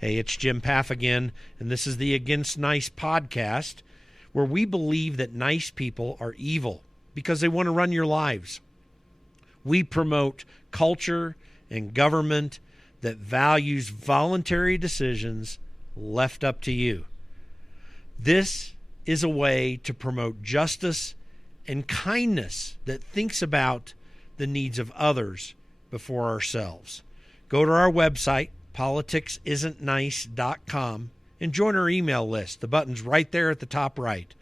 Hey, it's Jim Paff again, and this is the Against Nice podcast, where we believe that nice people are evil because they want to run your lives. We promote culture and government that values voluntary decisions left up to you. This is a way to promote justice and kindness that thinks about the needs of others before ourselves. Go to our website, politicsisn'tnice.com, and join our email list. The button's right there at the top right,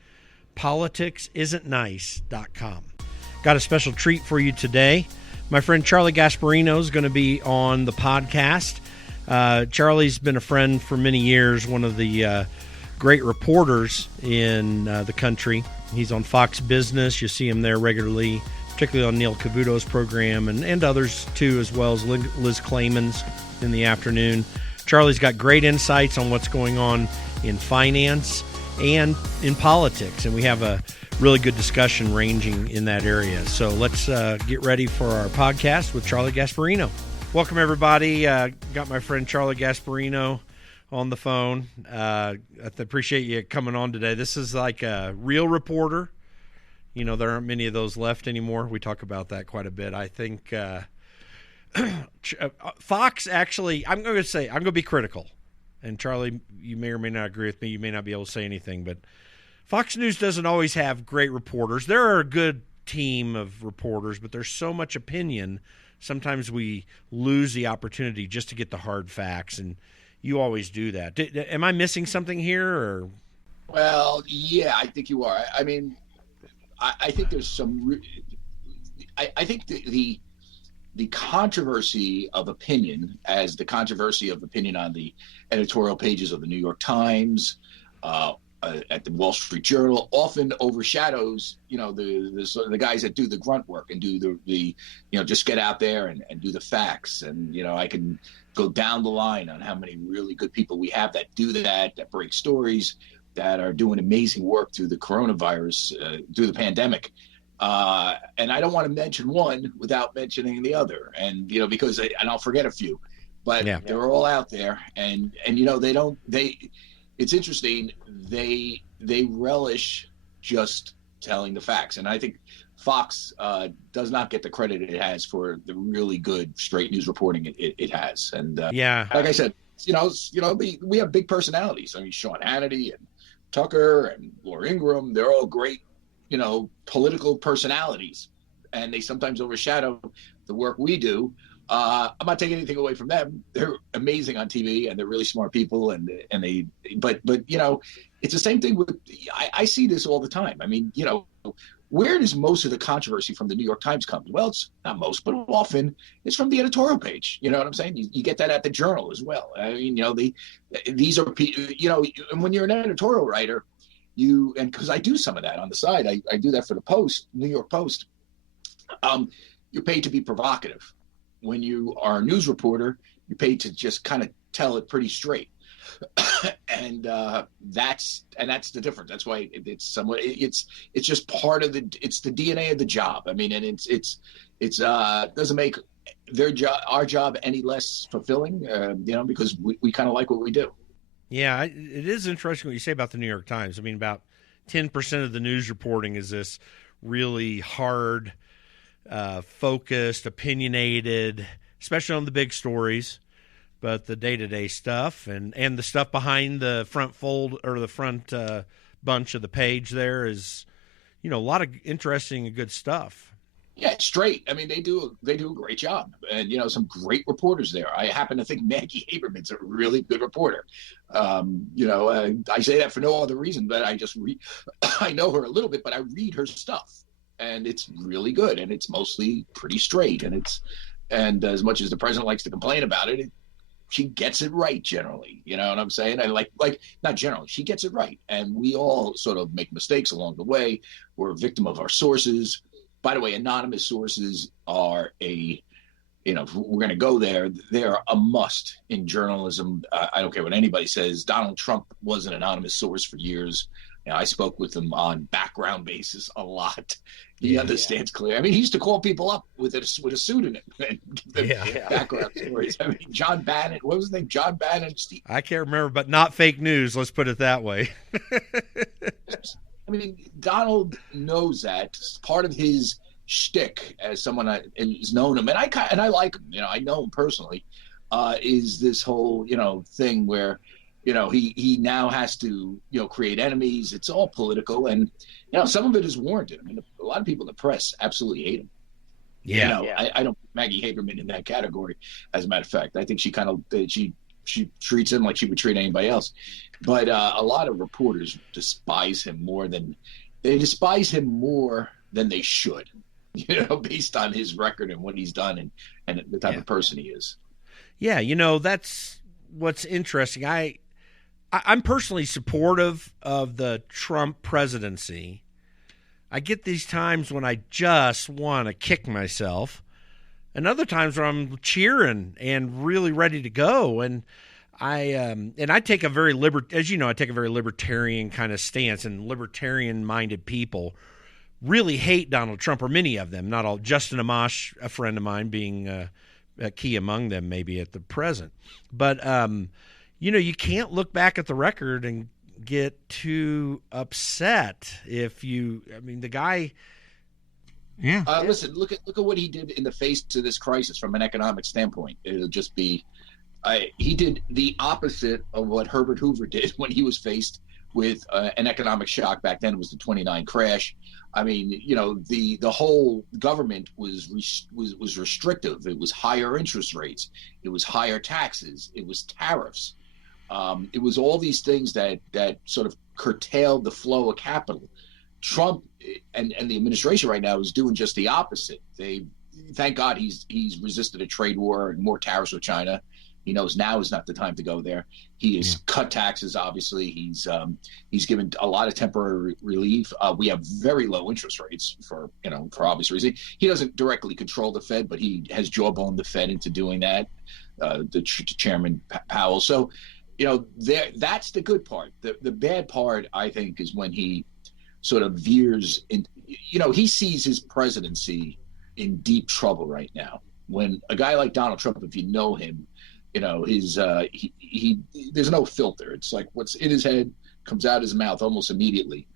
politicsisn'tnice.com. Got a special treat for you today. My friend Charlie Gasparino is going to be on the podcast. Charlie's been a friend for many years, one of the great reporters in the country. He's on Fox Business. You see him there regularly, particularly on Neil Cavuto's program and others too, as well as Liz Clayman's in the afternoon. Charlie's got great insights on what's going on in finance and in politics, and we have a really good discussion ranging in that area. So let's get ready for our podcast with Charlie Gasparino. Welcome, everybody. Got my friend Charlie Gasparino on the phone. I appreciate you coming on today. This is like a real reporter. You know, there aren't many of those left anymore. We talk about that quite a bit. I think Fox actually, I'm going to be critical. And Charlie, you may or may not agree with me. You may not be able to say anything, but Fox News doesn't always have great reporters. There are a good team of reporters, but there's so much opinion. Sometimes we lose the opportunity just to get the hard facts, and you always do that. Am I missing something here? Or? Well, yeah, I think you are. I mean, I think there's some. I think the controversy of opinion, as the controversy of opinion on the editorial pages of the New York Times, at the Wall Street Journal, often overshadows, the guys that do the grunt work and do the just get out there and do the facts. And, I can go down the line on how many really good people we have that do that break stories, that are doing amazing work through the coronavirus, through the pandemic. And I don't want to mention one without mentioning the other. And, because and I'll forget a few, but they're all out there. And it's interesting. They relish just telling the facts. And I think Fox does not get the credit it has for the really good straight news reporting it has. And like I said, we have big personalities. I mean, Sean Hannity and Tucker and Laura Ingraham, they're all great, political personalities, and they sometimes overshadow the work we do. I'm not taking anything away from them. They're amazing on TV, and they're really smart people, but it's the same thing with, I see this all the time. I mean, where does most of the controversy from the New York Times come? Well, it's not most, but often it's from the editorial page. You know what I'm saying? You get that at the Journal as well. I mean, these are, and when you're an editorial writer, and because I do some of that on the side, I do that for the Post, New York Post. You're paid to be provocative. When you are a news reporter, you're paid to just kind of tell it pretty straight. And that's the difference. That's why it's somewhat, it's just part of it's the DNA of the job. I mean, and it's doesn't make our job any less fulfilling, because we kind of like what we do. Yeah, it is interesting what you say about the New York Times. I mean, about 10% of the news reporting is this really hard, focused, opinionated, especially on the big stories, but the day-to-day stuff and the stuff behind the front fold or the front bunch of the page there is, a lot of interesting and good stuff. Yeah, straight. I mean, they do a great job, and some great reporters there. I happen to think Maggie Haberman's a really good reporter. I say that for no other reason, but I know her a little bit, but I read her stuff, and it's really good, and it's mostly pretty straight, and as much as the president likes to complain about it, she gets it right generally. You know what I'm saying? And like not generally, she gets it right, and we all sort of make mistakes along the way. We're a victim of our sources. By the way, anonymous sources are if we're going to go there, they're a must in journalism. I don't care what anybody says. Donald Trump was an anonymous source for years, I spoke with him on background basis a lot. He understands clearly. I mean, he used to call people up with a pseudonym and give them background stories. I mean, John Bannon, what was his name? John Bannon. Steve. I can't remember, but not fake news. Let's put it that way. I mean, Donald knows that. It's part of his shtick as someone who's known him, and I like him. I know him personally. Is this whole thing where he now has to create enemies. It's all political, and some of it is warranted. I mean, a lot of people in the press absolutely hate him. I don't put Maggie Haberman in that category. As a matter of fact, I think she kind of she treats him like she would treat anybody else. But a lot of reporters despise him more than they should. Based on his record and what he's done and the type of person he is. Yeah, that's what's interesting. I'm personally supportive of the Trump presidency. I get these times when I just want to kick myself, and other times where I'm cheering and really ready to go. And I take a very I take a very libertarian kind of stance, and libertarian-minded people really hate Donald Trump, or many of them, not all. Justin Amash, a friend of mine, being a key among them maybe at the present. But, you can't look back at the record and get too upset the guy. Yeah. Listen, look at what he did in the face of this crisis from an economic standpoint. It'll just be, he did the opposite of what Herbert Hoover did when he was faced with an economic shock. Back then it was the 29 crash. I mean, the whole government was restrictive. It was higher interest rates. It was higher taxes. It was tariffs. It was all these things that sort of curtailed the flow of capital. Trump and the administration right now is doing just the opposite. Thank God he's resisted a trade war and more tariffs with China. He knows now is not the time to go there. He has cut taxes. Obviously, he's given a lot of temporary relief. We have very low interest rates for obvious reasons. He doesn't directly control the Fed, but he has jawboned the Fed into doing that. The Chairman Powell. So, that's the good part. The bad part, I think, is when he sort of veers in. He sees his presidency in deep trouble right now. When a guy like Donald Trump, if you know him, his there's no filter. It's like what's in his head comes out his mouth almost immediately.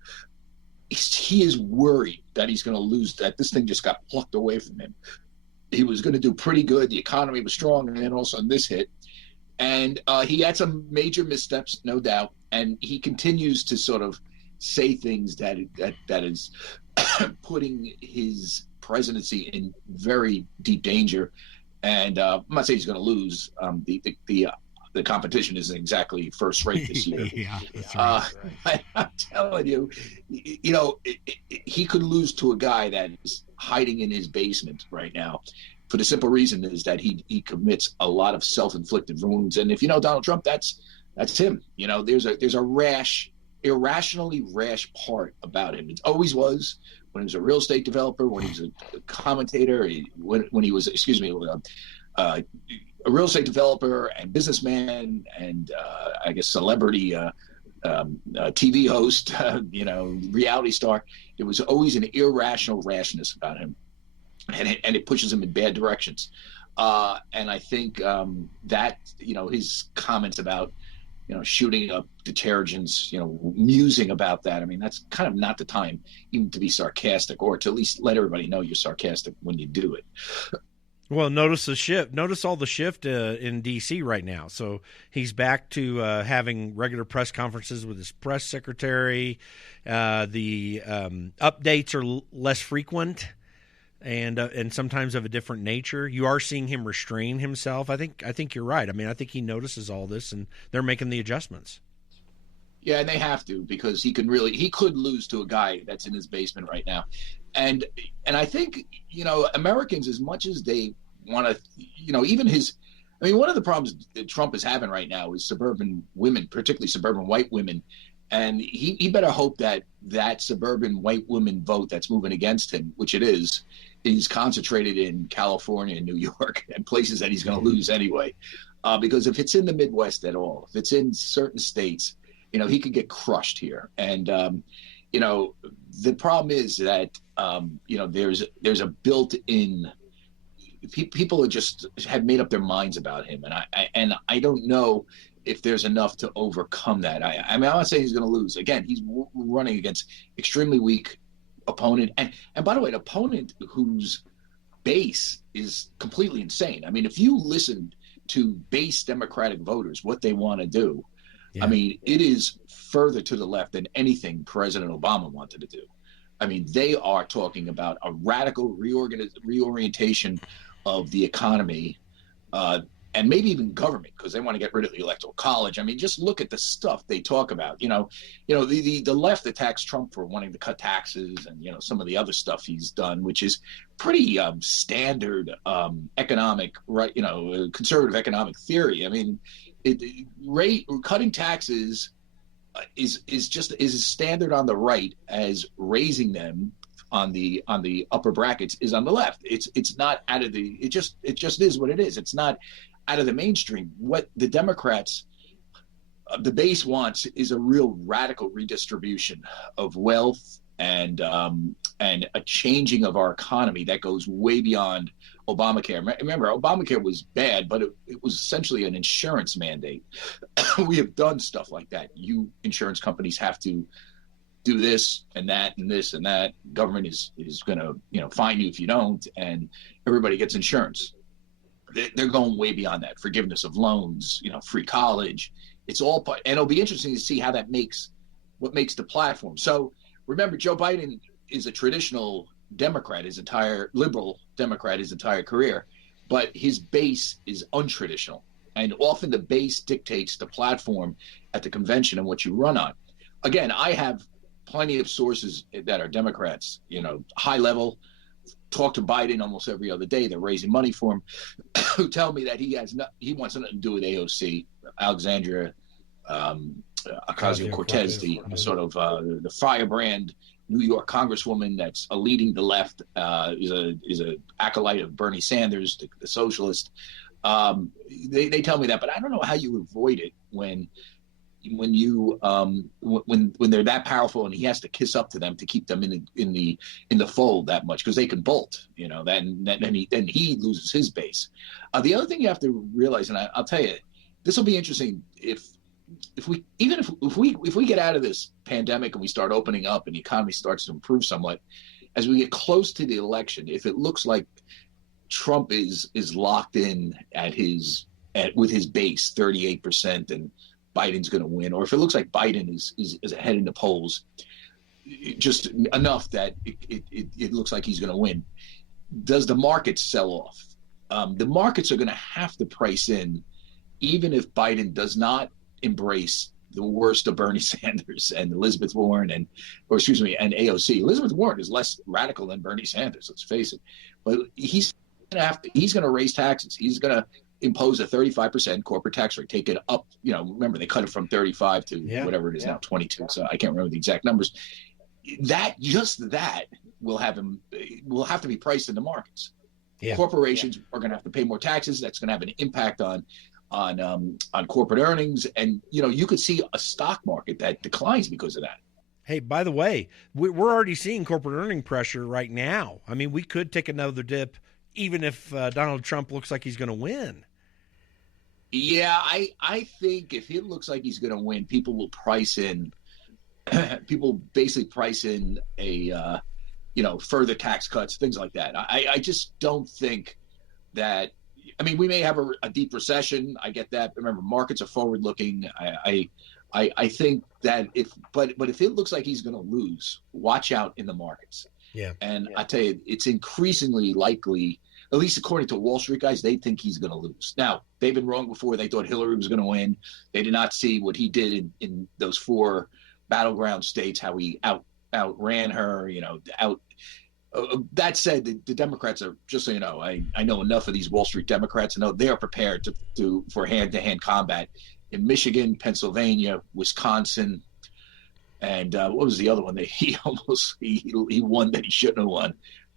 He is worried that he's going to lose, that this thing just got plucked away from him. He was going to do pretty good. The economy was strong, and then all of a sudden this hit. And he had some major missteps, no doubt. And he continues to sort of say things that is putting his presidency in very deep danger. And I'm not saying he's going to lose. The competition isn't exactly first rate this year. That's right. I'm telling you, he could lose to a guy that is hiding in his basement right now. For the simple reason is that he commits a lot of self-inflicted wounds. And if you know Donald Trump, that's him. There's a irrationally rash part about him. It always was. When he was a real estate developer, when he was a commentator, when he was, a real estate developer and businessman and I guess celebrity TV host, reality star, there was always an irrational rashness about him, and it pushes him in bad directions. And I think that his comments about shooting up detergents, musing about that. I mean, that's kind of not the time even to be sarcastic, or to at least let everybody know you're sarcastic when you do it. Well, notice the shift. Notice all the shift in D.C. right now. So he's back to having regular press conferences with his press secretary. The updates are less frequent and sometimes of a different nature. You are seeing him restrain himself. I think you're right. I mean, I think he notices all this, and they're making the adjustments. Yeah, and they have to, because he could lose to a guy that's in his basement right now. And I think, Americans, as much as they want to, even one of the problems that Trump is having right now is suburban women, particularly suburban white women. And he better hope that suburban white women vote that's moving against him, which it is concentrated in California and New York and places that he's going to lose anyway. Because if it's in the Midwest at all, if it's in certain states, he could get crushed here. And the problem is that there's a built-in people just have made up their minds about him, and I don't know if there's enough to overcome that. I mean, I'm not saying he's going to lose. Again, he's running against extremely weak opponent, and by the way, an opponent whose base is completely insane. I mean, if you listen to base Democratic voters, what they want to do, I mean, it is further to the left than anything President Obama wanted to do. I mean, they are talking about a radical reorientation of the economy, and maybe even government, because they want to get rid of the Electoral College. I mean, just look at the stuff they talk about. The left attacks Trump for wanting to cut taxes, and some of the other stuff he's done, which is pretty standard economic, right? Conservative economic theory. I mean, cutting taxes is just as standard on the right as raising them on the upper brackets is on the left. It's not out of the. It just is what it is. It's not out of the mainstream. What the Democrats, the base wants, is a real radical redistribution of wealth and a changing of our economy that goes way beyond Obamacare. Remember, Obamacare was bad, but it was essentially an insurance mandate. We have done stuff like that. You insurance companies have to do this and that and this and that. Government is going to fine you if you don't, and everybody gets insurance. They're going way beyond that. Forgiveness of loans, free college. It's all part, and it'll be interesting to see how that makes the platform. So remember, Joe Biden is a traditional Democrat, liberal Democrat his entire career, but his base is untraditional, and often the base dictates the platform at the convention and what you run on. Again, I have plenty of sources that are Democrats, high level, talk to Biden almost every other day. They're raising money for him, who tell me that he wants nothing to do with AOC, Alexandria Ocasio-Cortez, the sort of the firebrand New York Congresswoman that's leading the left, is a acolyte of Bernie Sanders, the socialist. They tell me that, but I don't know how you avoid it when they're that powerful and he has to kiss up to them to keep them in the fold that much, because they can bolt, then he loses his base. The other thing you have to realize, and I'll tell you, this will be interesting if we get out of this pandemic and we start opening up and the economy starts to improve somewhat, as we get close to the election, if it looks like Trump is locked in with his base 38% and Biden's going to win, or if it looks like Biden is ahead in the polls, just enough that it looks like he's going to win, does the market sell off? The markets are going to have to price in, even if Biden does not embrace the worst of Bernie Sanders and Elizabeth Warren and AOC. Elizabeth Warren is less radical than Bernie Sanders, let's face it. But he's going to raise taxes. He's going to impose a 35% corporate tax rate, take it up. Remember, they cut it from 35 to whatever it is now, 22. So I can't remember the exact numbers. That will have to be priced in the markets. Yeah. Corporations are going to have to pay more taxes. That's going to have an impact on corporate earnings, and you could see a stock market that declines because of that. Hey, by the way, we're already seeing corporate earning pressure right now. I mean, we could take another dip, even if Donald Trump looks like he's going to win. Yeah, I think if it looks like he's going to win, people will price in. People basically price in a further tax cuts, things like that. I just don't think that. I mean, we may have a deep recession. I get that. Remember, markets are forward-looking. I think that if it looks like he's going to lose, watch out in the markets. Yeah. And I tell you, it's increasingly likely, at least according to Wall Street guys, they think he's going to lose. Now, they've been wrong before. They thought Hillary was going to win. They did not see what he did in those 4 battleground states, how he outran her. That said, the Democrats are, just so you know, I know enough of these Wall Street Democrats to know they are prepared for hand-to-hand combat in Michigan, Pennsylvania, Wisconsin, and what was the other one that he won that he shouldn't have won?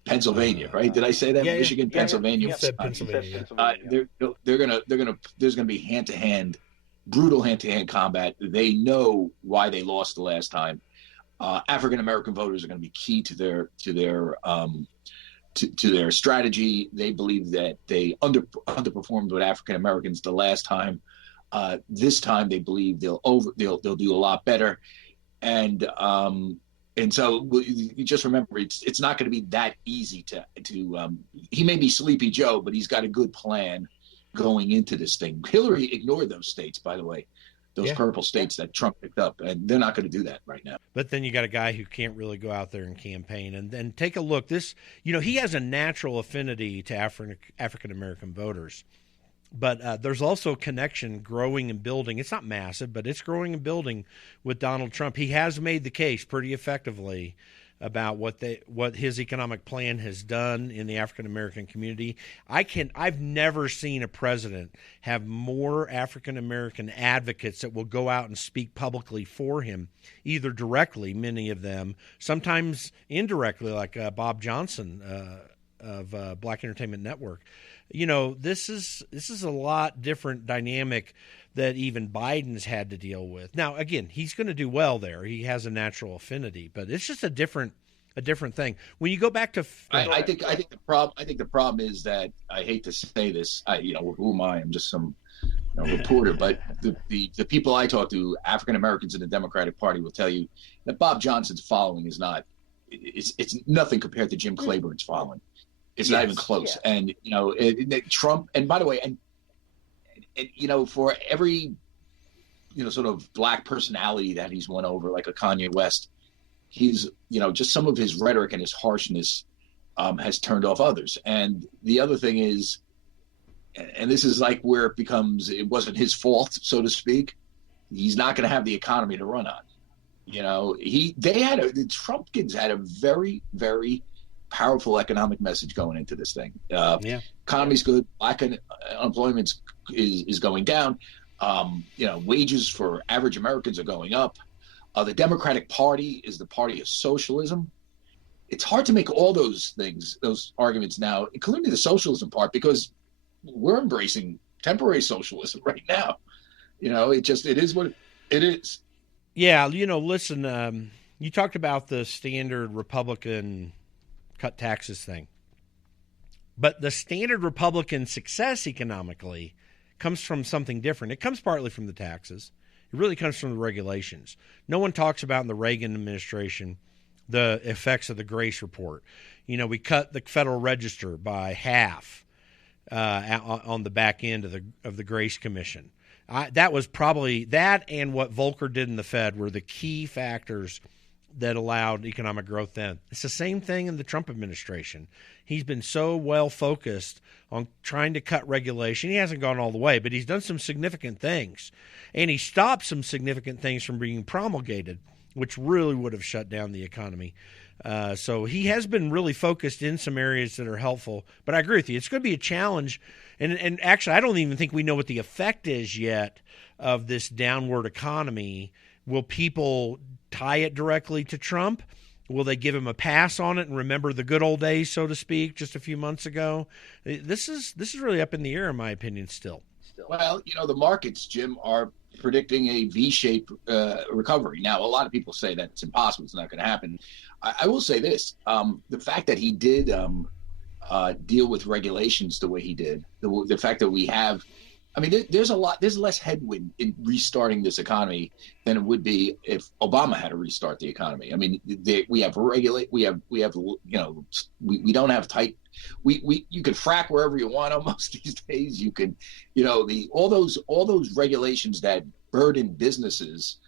Pennsylvania, right? Did I say that? Pennsylvania. You said Pennsylvania. There's gonna be hand-to-hand brutal hand-to-hand combat. They know why they lost the last time. African American voters are going to be key to their strategy. They believe that they underperformed with African Americans the last time. This time, they believe they'll do a lot better. And so you just remember, it's not going to be that easy to. He may be Sleepy Joe, but he's got a good plan going into this thing. Hillary ignored those states, by the way. Those purple states that Trump picked up, and they're not going to do that right now. But then you got a guy who can't really go out there and campaign. And then take a look. He has a natural affinity to African American voters. But there's also a connection growing and building. It's not massive, but it's growing and building with Donald Trump. He has made the case pretty effectively about what his economic plan has done in the African American community. I've never seen a president have more African American advocates that will go out and speak publicly for him, either directly, many of them, sometimes indirectly, like Bob Johnson of Black Entertainment Network. This is a lot different dynamic that even Biden's had to deal with. Now, again, he's going to do well there. He has a natural affinity, but it's just a different thing. When you go back to, I think the problem is that, I hate to say this, who am I? I'm just some reporter, but the people I talk to, African Americans in the Democratic Party, will tell you that Bob Johnson's following is it's nothing compared to Jim Claiborne's following. It's not even close. Yeah. And Trump, and by the way, and for every sort of black personality that he's won over, like a Kanye West, he's just some of his rhetoric and his harshness has turned off others. And the other thing is, and this is like where it wasn't his fault, so to speak. He's not going to have the economy to run on. The Trumpkins had a very, very powerful economic message going into this thing. Economy's good. Black unemployment is going down. Wages for average Americans are going up. The Democratic Party is the party of socialism. It's hard to make all those arguments now, including the socialism part, because we're embracing temporary socialism right now. It is what it is. Yeah. Listen, you talked about the standard Republican cut taxes thing. But the standard Republican success economically comes from something different. It comes partly from the taxes. It really comes from the regulations. No one talks about in the Reagan administration the effects of the Grace Report. We cut the Federal Register by half on the back end of the Grace Commission. That was probably that, and what Volcker did in the Fed were the key factors that allowed economic growth then. It's the same thing in the Trump administration. He's been so well focused on trying to cut regulation. He hasn't gone all the way, but he's done some significant things. And he stopped some significant things from being promulgated, which really would have shut down the economy. So he has been really focused in some areas that are helpful. But I agree with you. It's going to be a challenge. And actually, I don't even think we know what the effect is yet of this downward economy. Will people tie it directly to Trump? Will they give him a pass on it and remember the good old days, so to speak, just a few months ago? This is really up in the air, in my opinion, still. Well, the markets, Jim, are predicting a V-shaped recovery. Now, a lot of people say that it's impossible. It's not going to happen. I will say this. The fact that he did deal with regulations the way he did, the fact that we have – there's less headwind in restarting this economy than it would be if Obama had to restart the economy. We don't have tight. You can frack wherever you want almost these days. You can, all those regulations that burden businesses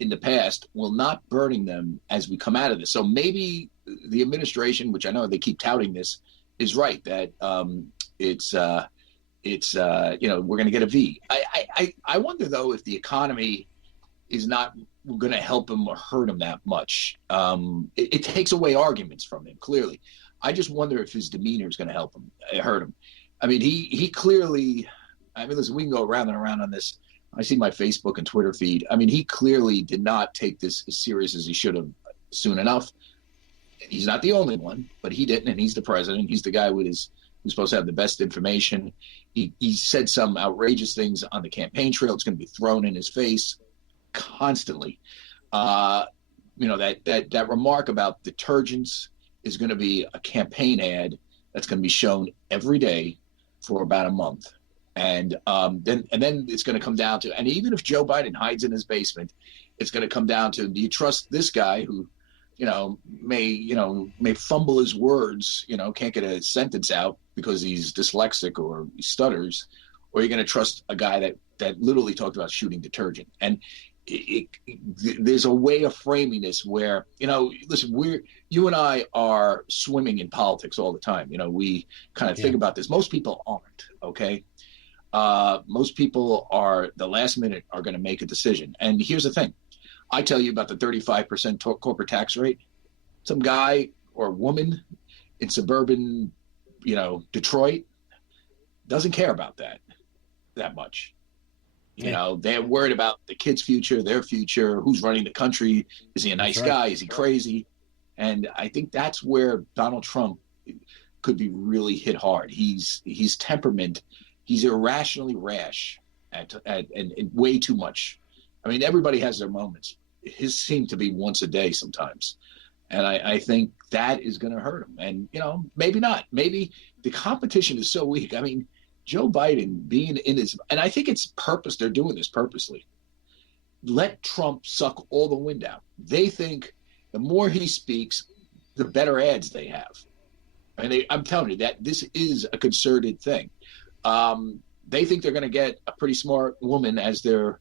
in the past will not burden them as we come out of this. So maybe the administration, which I know they keep touting this, is right that we're going to get a V. I wonder, though, if the economy is not going to help him or hurt him that much. It takes away arguments from him, clearly. I just wonder if his demeanor is going to hurt him. He clearly, listen, we can go around and around on this. I see my Facebook and Twitter feed. He clearly did not take this as serious as he should have soon enough. He's not the only one, but he didn't, and he's the president. He's the guy with his who's supposed to have the best information. He said some outrageous things on the campaign trail. It's going to be thrown in his face constantly. That remark about detergents is going to be a campaign ad that's going to be shown every day for about a month. And then it's going to come down to, and even if Joe Biden hides in his basement, it's going to come down to, do you trust this guy who, may fumble his words, can't get a sentence out because he's dyslexic or he stutters, or you're going to trust a guy that literally talked about shooting detergent. And there's a way of framing this where, listen, you and I are swimming in politics all the time. We kind of think about this. Most people aren't, okay? Most people are, the last minute, are going to make a decision. And here's the thing. I tell you about the 35% corporate tax rate. Some guy or woman in suburban, Detroit doesn't care about that much. They're worried about the kids' future, their future, who's running the country. Is he a nice guy? Is he crazy? And I think that's where Donald Trump could be really hit hard. He's temperament. He's irrationally rash and way too much. I mean, everybody has their moments. His seem to be once a day sometimes. And I think that is going to hurt him. And, maybe not. Maybe the competition is so weak. I mean, Joe Biden being in his, and I think it's purpose. They're doing this purposely. Let Trump suck all the wind out. They think the more he speaks, the better ads they have. And I'm telling you that this is a concerted thing. They think they're going to get a pretty smart woman as their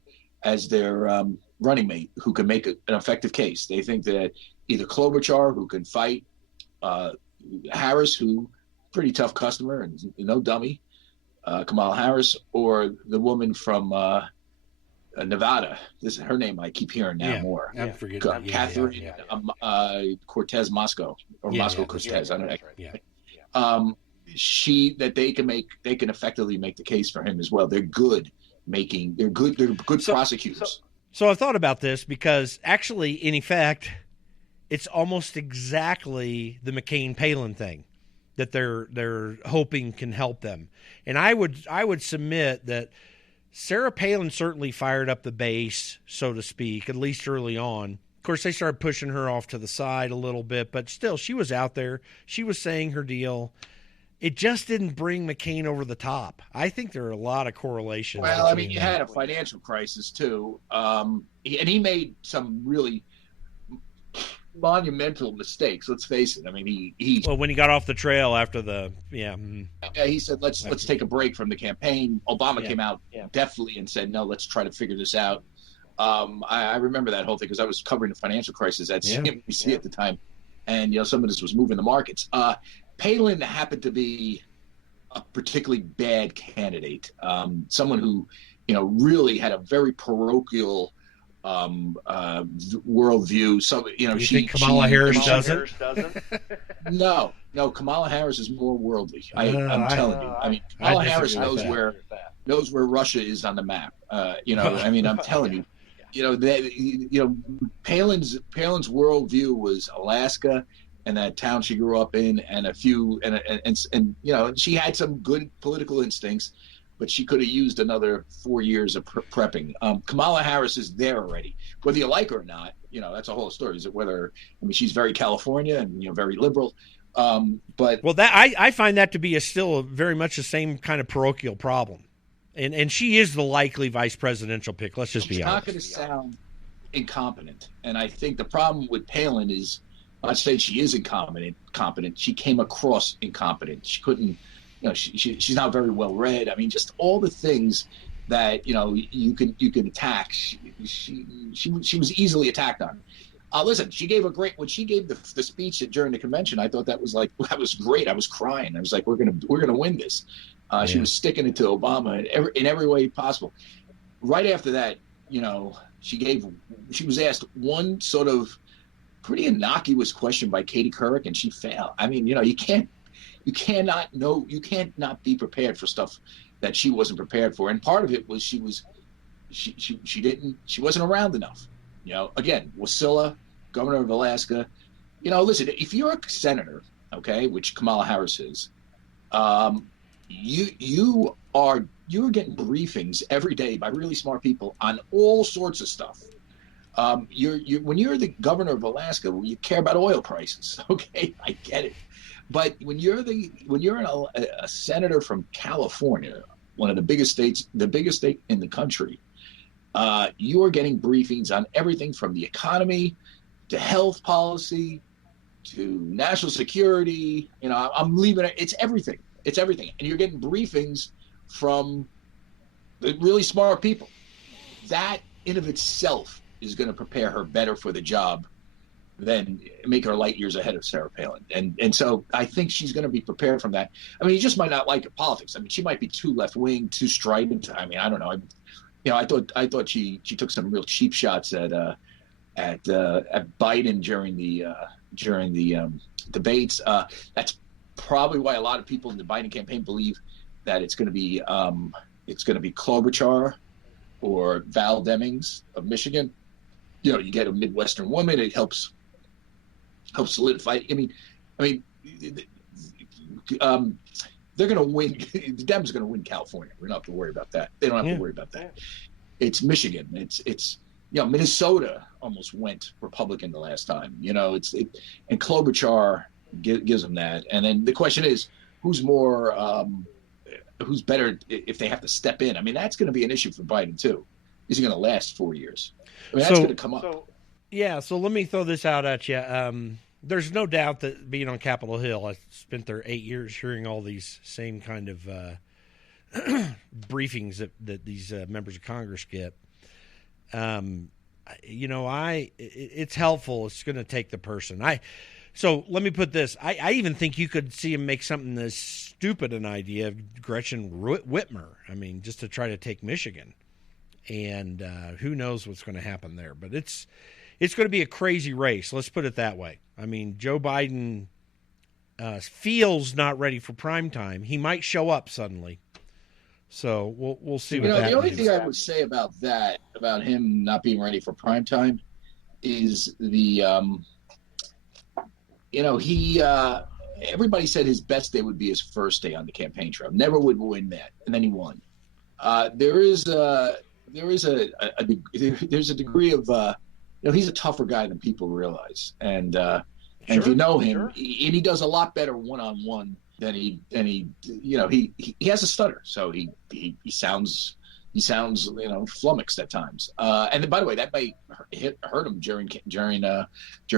running mate who can make an effective case. They think that either Klobuchar, who can fight Harris, who pretty tough customer and no dummy, Kamala Harris, or the woman from Nevada. This is her name I keep hearing now more. I'm forgetting. Catherine Cortez Moscow or Moscow Cortez. I don't know. Yeah. They can effectively make the case for him as well. They're good prosecutors. So I've thought about this because actually, in effect, it's almost exactly the McCain-Palin thing that they're hoping can help them. And I would submit that Sarah Palin certainly fired up the base, so to speak, at least early on. Of course, they started pushing her off to the side a little bit, but still, she was out there. She was saying her deal. It just didn't bring McCain over the top. I think there are a lot of correlations. Well, I mean, you had a financial crisis, too. And he made some really monumental mistakes. Let's face it. I mean, well, when he got off the trail after he said, let's take a break from the campaign. Obama came out definitely and said, no, let's try to figure this out. I remember that whole thing because I was covering the financial crisis at CNBC at the time. And, some of this was moving the markets. Palin happened to be a particularly bad candidate, someone who, really had a very parochial worldview. So, you think Kamala Harris doesn't? No, Kamala Harris is more worldly. I'm telling you. I mean, Kamala Harris knows where Russia is on the map. I mean, I'm telling you. Palin's worldview was Alaska and that town she grew up in, and a few, and she had some good political instincts, but she could have used another 4 years of prepping. Kamala Harris is there already, whether you like her or not. That's a whole story. Is it she's very California and very liberal, but I find that to be still very much the same kind of parochial problem, and she is the likely vice presidential pick. Let's just be honest. She's not going to sound incompetent, and I think the problem with Palin is. I'd say she is incompetent. She came across incompetent. She couldn't, she's not very well read. I mean, just all the things that you can attack. She was easily attacked on. Listen, she gave when she gave the speech during the convention. I thought that was great. I was crying. I was like, we're gonna win this. She was sticking it to Obama in every way possible. Right after that, she was asked one sort of pretty innocuous question by Katie Couric, and she failed. I mean, you cannot be prepared for stuff that she wasn't prepared for. And part of it was she wasn't around enough. Again, Wasilla, governor of Alaska. Listen, if you're a senator, okay, which Kamala Harris is, You're getting briefings every day by really smart people on all sorts of stuff. When you're the governor of Alaska, you care about oil prices. Okay, I get it. But when you're a senator from California, one of the biggest states, the biggest state in the country, you are getting briefings on everything from the economy to health policy to national security. I'm leaving it. It's everything. It's everything. And you're getting briefings from the really smart people. That in of itself is going to prepare her better for the job than make her light years ahead of Sarah Palin. And so I think she's going to be prepared from that. I mean, you just might not like her politics. I mean, she might be too left wing, too strident. I mean, I don't know. I thought she took some real cheap shots at Biden during the debates. That's probably why a lot of people in the Biden campaign believe that it's going to be Klobuchar or Val Demings of Michigan. You get a Midwestern woman, it helps solidify. I mean, they're going to win. The Dems are going to win California. We don't have to worry about that. They don't have to worry about that. It's Michigan. It's Minnesota almost went Republican the last time. And Klobuchar gives them that. And then the question is, who's better if they have to step in? I mean, that's going to be an issue for Biden too. Is he going to last 4 years? I mean, that's going to come up. So let me throw this out at you. There's no doubt that being on Capitol Hill, I spent there 8 years hearing all these same kind of briefings that these members of Congress get. It's helpful. It's going to take the person. So let me put this. I even think you could see him make something as stupid an idea of Gretchen Whitmer. I mean, just to try to take Michigan. And who knows what's going to happen there. But it's going to be a crazy race. Let's put it that way. I mean, Joe Biden feels not ready for prime time. He might show up suddenly. So we'll see what happens. The only thing I would say about that, about him not being ready for prime time, is everybody said his best day would be his first day on the campaign trail. Never would win that, and then he won. There's a degree of he's a tougher guy than people realize, and if you know him, he does a lot better one-on-one than he has a stutter, so he sounds flummoxed at times. And then, by the way, that may hurt him during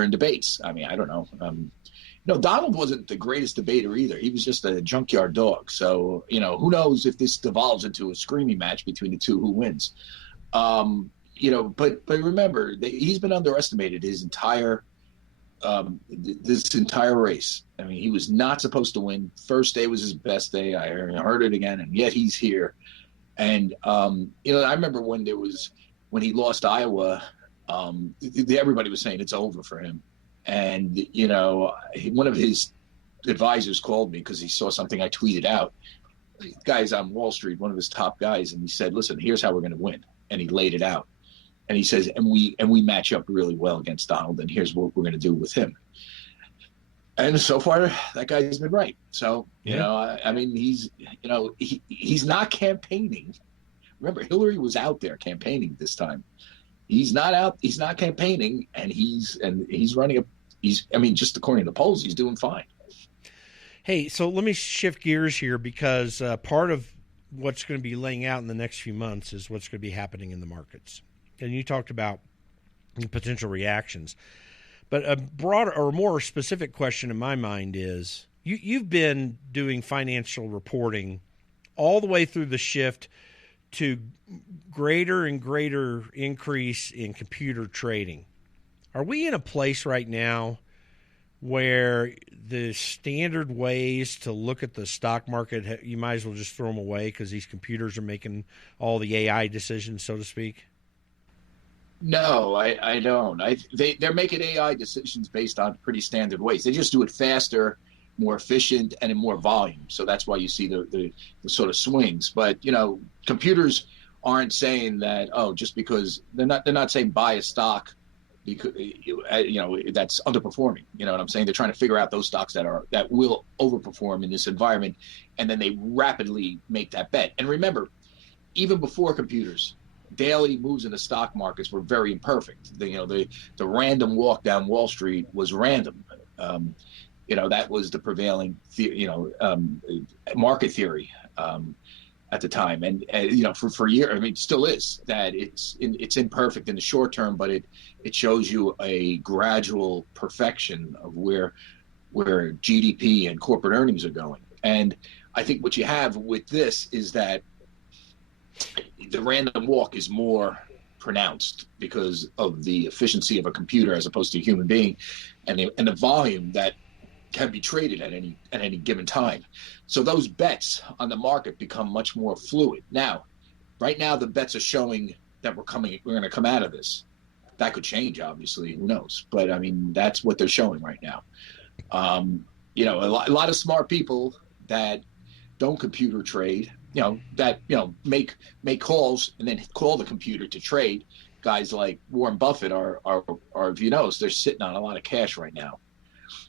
debates. I mean, I don't know. Donald wasn't the greatest debater either. He was just a junkyard dog. So, who knows if this devolves into a screaming match between the two, who wins. But remember, he's been underestimated his entire this entire race. I mean, he was not supposed to win. First day was his best day. I heard it again, and yet he's here. And I remember when he lost Iowa, everybody was saying it's over for him. And one of his advisors called me because he saw something I tweeted out. The guy's on Wall Street, one of his top guys, and he said, "Listen, here's how we're going to win." And he laid it out. And he says, and we match up really well against Donald, and here's what we're going to do with him. And so far, that guy's been right. So, I mean, he's not campaigning. Remember, Hillary was out there campaigning this time. He's not out. He's not campaigning, and he's running just according to the polls, he's doing fine. Hey, so let me shift gears here because part of what's going to be laying out in the next few months is what's going to be happening in the markets. And you talked about potential reactions. But a broader or more specific question in my mind is, you've been doing financial reporting all the way through the shift to greater and greater increase in computer trading. Are we in a place right now where the standard ways to look at the stock market, you might as well just throw them away because these computers are making all the AI decisions, so to speak? No, I don't. They're making AI decisions based on pretty standard ways. They just do it faster, more efficient, and in more volume. So that's why you see the sort of swings. But computers aren't saying that, just because they're not saying buy a stock because that's underperforming. You know what I'm saying? They're trying to figure out those stocks that will overperform in this environment, and then they rapidly make that bet. And remember, even before computers, daily moves in the stock markets were very imperfect. The random walk down Wall Street was random. That was the prevailing market theory at the time, and for years, I mean, it still is that it's imperfect in the short term, but it shows you a gradual perfection of where GDP and corporate earnings are going. And I think what you have with this is that the random walk is more pronounced because of the efficiency of a computer as opposed to a human being, and the volume that can be traded at any given time. So those bets on the market become much more fluid. Now, right now, the bets are showing that we're going to come out of this. That could change, obviously. Who knows? But I mean, that's what they're showing right now. A lot of smart people that don't computer trade, make calls and then call the computer to trade. Guys like Warren Buffett are if you notice, they're sitting on a lot of cash right now,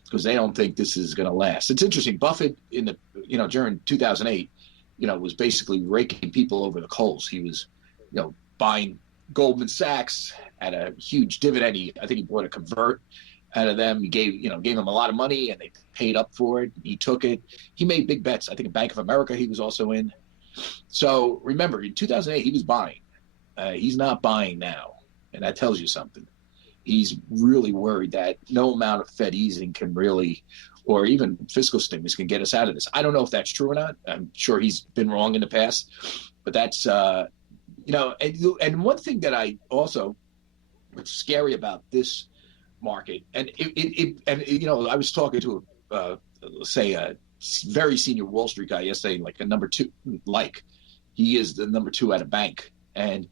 because they don't think this is going to last. It's interesting. Buffett during 2008, was basically raking people over the coals. He was, buying Goldman Sachs at a huge dividend. I think he bought a convert out of them. He gave them a lot of money, and they paid up for it. He took it. He made big bets. I think in Bank of America he was also in. So remember, in 2008 he was buying. He's not buying now, and that tells you something. He's really worried that no amount of Fed easing can really, or even fiscal stimulus can get us out of this. I don't know if that's true or not. I'm sure he's been wrong in the past, but that's, and one thing that I also, what's scary about this market, and I was talking to a very senior Wall Street guy yesterday, like a number two, he is the number two at a bank. And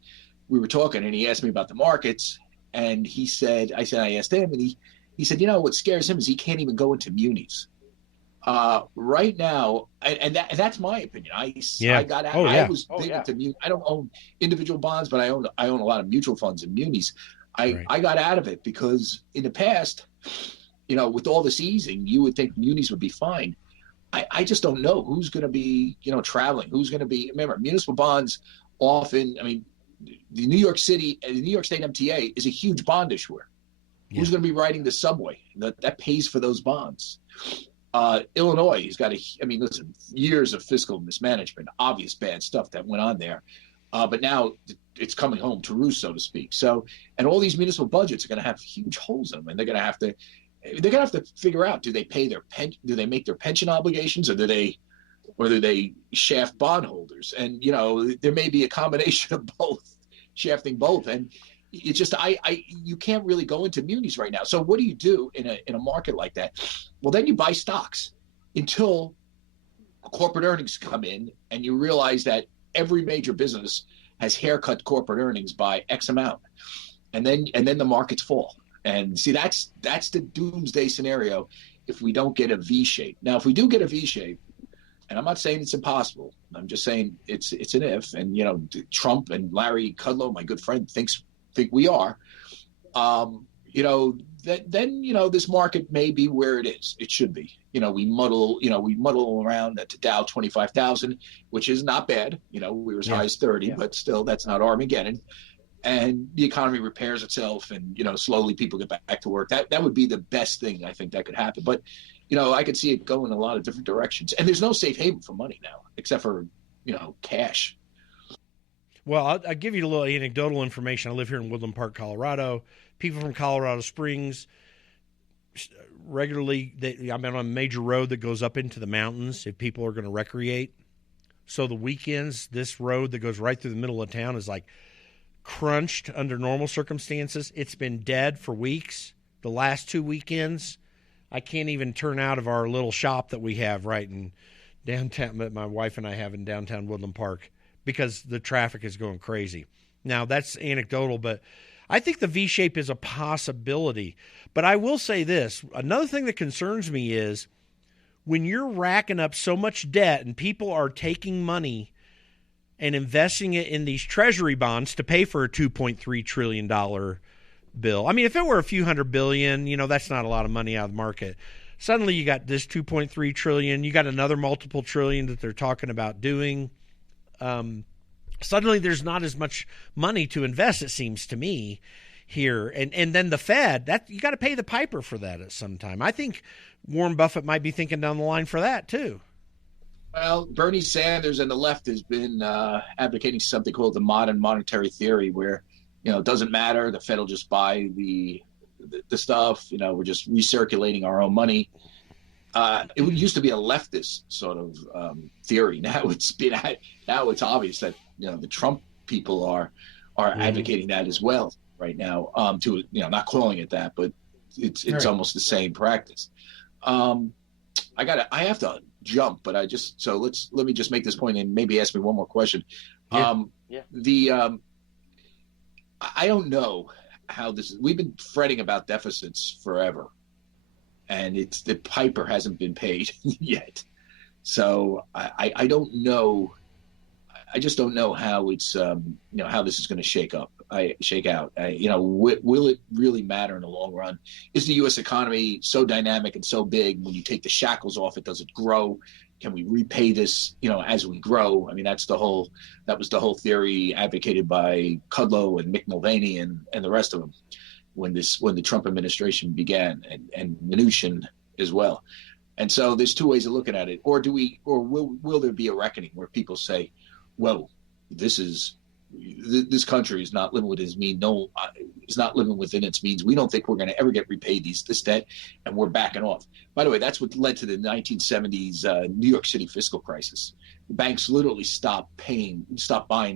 we were talking, and he asked me about the markets. And I asked him, and he said, what scares him is he can't even go into munis. Right now, and that's my opinion. I got out. I was big into munis. I don't own individual bonds, but I own a lot of mutual funds and munis. I got out of it because in the past, with all this easing, you would think munis would be fine. I just don't know who's going to be, traveling, who's going to be. Remember, municipal bonds often, the New York State MTA is a huge bond issuer. Yeah. Who's going to be riding the subway that pays for those bonds? Illinois has got years of fiscal mismanagement, obvious bad stuff that went on there. But now it's coming home to roost, so to speak. So, and all these municipal budgets are going to have huge holes in them, and they're going to have to figure out, do they make their pension obligations, or do they shaft bondholders? And there may be a combination of both, shafting both. And it's just you can't really go into munis right now. So what do you do in a market like that? Well, then you buy stocks until corporate earnings come in, and you realize that every major business has haircut corporate earnings by X amount, and then the markets fall. And see, that's the doomsday scenario if we don't get a V shape. Now, if we do get a V shape, and I'm not saying it's impossible, I'm just saying it's an if. And Trump and Larry Kudlow, my good friend, think we are. Then this market may be where it is. It should be. We muddle around at the Dow 25,000, which is not bad. We were as high as 30, but still, that's not Armageddon. And the economy repairs itself, and slowly people get back to work. That would be the best thing I think that could happen. But I could see it go in a lot of different directions. And there's no safe haven for money now, except for cash. Well, I'll give you a little anecdotal information. I live here in Woodland Park, Colorado. People from Colorado Springs regularly, I'm on a major road that goes up into the mountains if people are going to recreate. So the weekends, this road that goes right through the middle of town is like crunched under normal circumstances. It's been dead for weeks. The last 2 weekends, I can't even turn out of our little shop that we have right in downtown, that my wife and I have in downtown Woodland Park, because the traffic is going crazy. Now, that's anecdotal, but I think the V-shape is a possibility. But I will say this. Another thing that concerns me is when you're racking up so much debt and people are taking money and investing it in these treasury bonds to pay for a $2.3 trillion bill. I mean, if it were a few $100 billion, that's not a lot of money out of the market. Suddenly you got this $2.3 trillion. You got another multiple trillion that they're talking about doing. Suddenly there's not as much money to invest, it seems to me, here. And then the Fed, that you got to pay the piper for that at some time. I think Warren Buffett might be thinking down the line for that too. Well, Bernie Sanders and the left has been advocating something called the modern monetary theory, where it doesn't matter. The Fed will just buy the stuff. We're just recirculating our own money. It used to be a leftist sort of theory. Now it's obvious that the Trump people are advocating that as well right now. To not calling it that, but it's right. Almost the same practice. I have to jump, but let me just make this point and maybe ask me one more question. I don't know how we've been fretting about deficits forever, and the piper hasn't been paid yet. So I don't know. I just don't know how it's how this is going to shake out. Will it really matter in the long run? Is the U.S. economy so dynamic and so big? When you take the shackles off, does it grow? Can we repay this, as we grow? I mean, that was the whole theory advocated by Kudlow and Mick Mulvaney and the rest of them when the Trump administration began, and Mnuchin as well. And so there's two ways of looking at it. Or will there be a reckoning where people say, well, this country is not living within its means. No, it's not living within its means. We don't think we're going to ever get repaid this debt, and we're backing off. By the way, that's what led to the 1970s New York City fiscal crisis. The banks literally stopped buying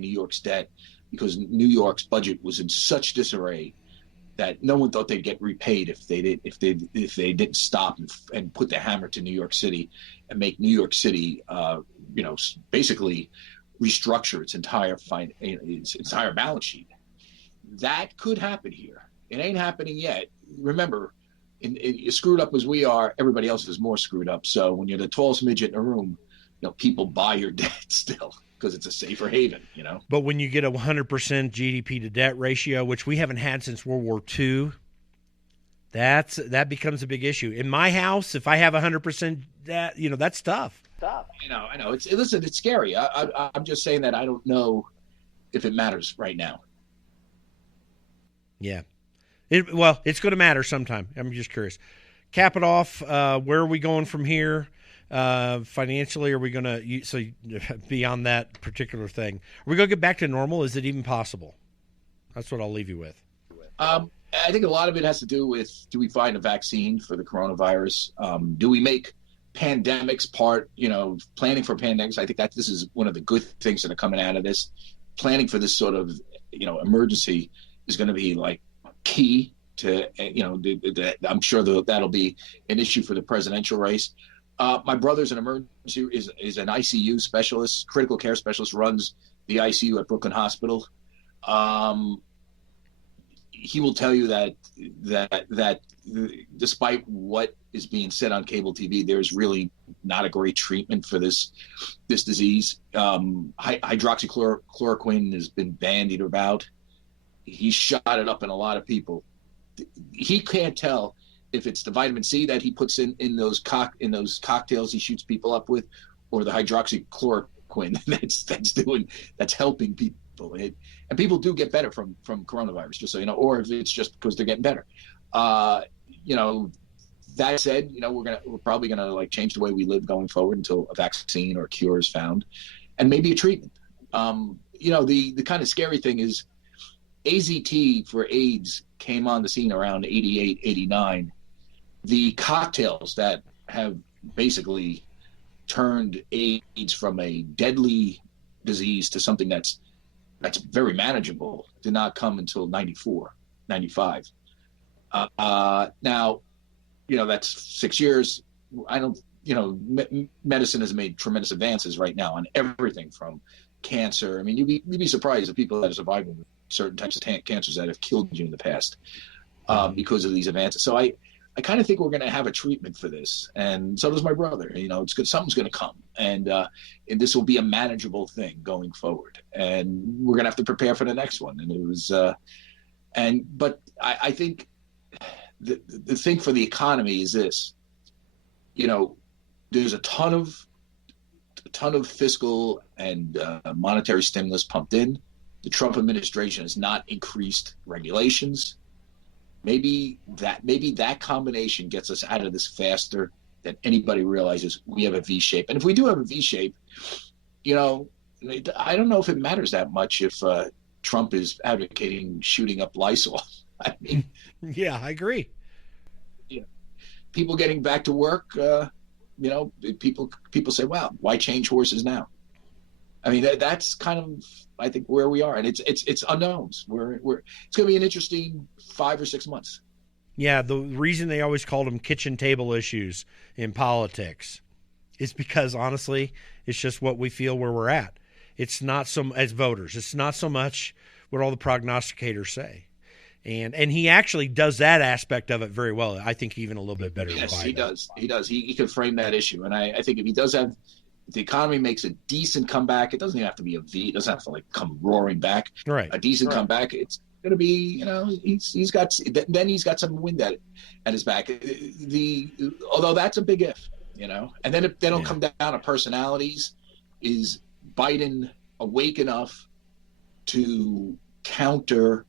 New York's debt because New York's budget was in such disarray that no one thought they'd get repaid if they didn't stop and put the hammer to New York City and make New York City, basically restructure its entire balance sheet. That could happen here. It ain't happening yet. Remember, as screwed up as we are, everybody else is more screwed up. So when you're the tallest midget in the room, people buy your debt still because it's a safer haven. But when you get a 100% GDP to debt ratio, which we haven't had since World War II, that becomes a big issue. In my house, if I have 100% debt, that's tough. I know. It's scary. I'm just saying that I don't know if it matters right now. Yeah. It's going to matter sometime. I'm just curious. Cap it off. Where are we going from here? Financially, are we going to beyond that particular thing? Are we going to get back to normal? Is it even possible? That's what I'll leave you with. I think a lot of it has to do with, do we find a vaccine for the coronavirus? Do we make pandemics planning for pandemics? I think that this is one of the good things that are coming out of this. Planning for this sort of, emergency is going to be like key to, I'm sure that'll be an issue for the presidential race. My brother's an emergency, is an ICU specialist, critical care specialist, runs the ICU at Brooklyn Hospital. He will tell you that despite what is being said on cable TV, there's really not a great treatment for this disease. Hydroxychloroquine has been bandied about. He shot it up in a lot of people. He can't tell if it's the vitamin C that he puts in those cocktails he shoots people up with, or the hydroxychloroquine that's helping people. And people do get better from coronavirus, just so you know, or if it's just because they're getting better. That said, we're probably gonna change the way we live going forward until a vaccine or a cure is found, and maybe a treatment. The kind of scary thing is AZT for AIDS came on the scene around 88, 89. The cocktails that have basically turned AIDS from a deadly disease to something that's very manageable did not come until 94, 95. Now, that's 6 years. Medicine has made tremendous advances right now on everything from cancer. I mean, you'd be surprised at people that are surviving with certain types of cancers that have killed you in the past because of these advances. So I kind of think we're going to have a treatment for this, and so does my brother. It's good. Something's going to come, and this will be a manageable thing going forward. And we're going to have to prepare for the next one. And it was, But I think the thing for the economy is this. There's a ton of fiscal and monetary stimulus pumped in. The Trump administration has not increased regulations. Maybe that combination gets us out of this faster than anybody realizes. We have a V shape, and if we do have a V shape, I don't know if it matters that much if Trump is advocating shooting up Lysol. I mean, yeah, I agree. People getting back to work. People say, "Wow, why change horses now?" I mean, that's kind of, I think, where we are, and it's unknowns. It's going to be an interesting 5 or 6 months. Yeah, the reason they always called them kitchen table issues in politics is because, honestly, it's just what we feel where we're at. It's not as voters. It's not so much what all the prognosticators say. And he actually does that aspect of it very well. I think even a little bit better. Yes, than he does. He does. He can frame that issue. And I think if the economy makes a decent comeback, it doesn't even have to be a V. It doesn't have to come roaring back. Right. A decent comeback. It's going to be, he's got some wind at his back. Although that's a big if, and then if they don't come down to personalities, is Biden awake enough to counter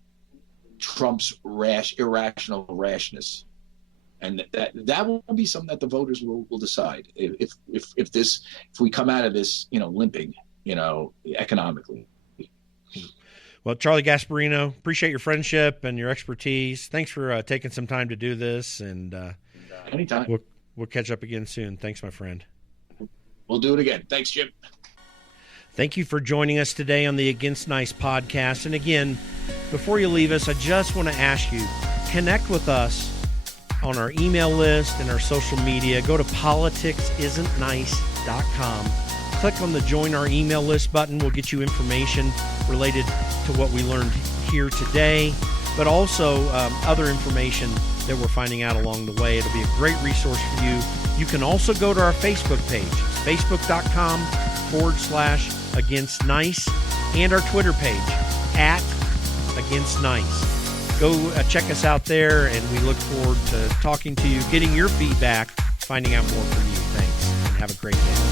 Trump's irrational rashness? And that will be something that the voters will decide if we come out of this, limping, economically. Well, Charlie Gasparino, appreciate your friendship and your expertise. Thanks for taking some time to do this, and anytime. We'll catch up again soon. Thanks, my friend. We'll do it again. Thanks, Jim. Thank you for joining us today on the Against Nice podcast. And again, before you leave us, I just want to ask you, connect with us on our email list and our social media. Go to politicsisn'tnice.com. Click on the Join Our Email List button. We'll get you information related to what we learned here today, but also other information that we're finding out along the way. It'll be a great resource for you. You can also go to our Facebook page, facebook.com/Against Nice, and our Twitter page, @Against Nice. Go check us out there, and we look forward to talking to you, getting your feedback, finding out more from you. Thanks, and have a great day.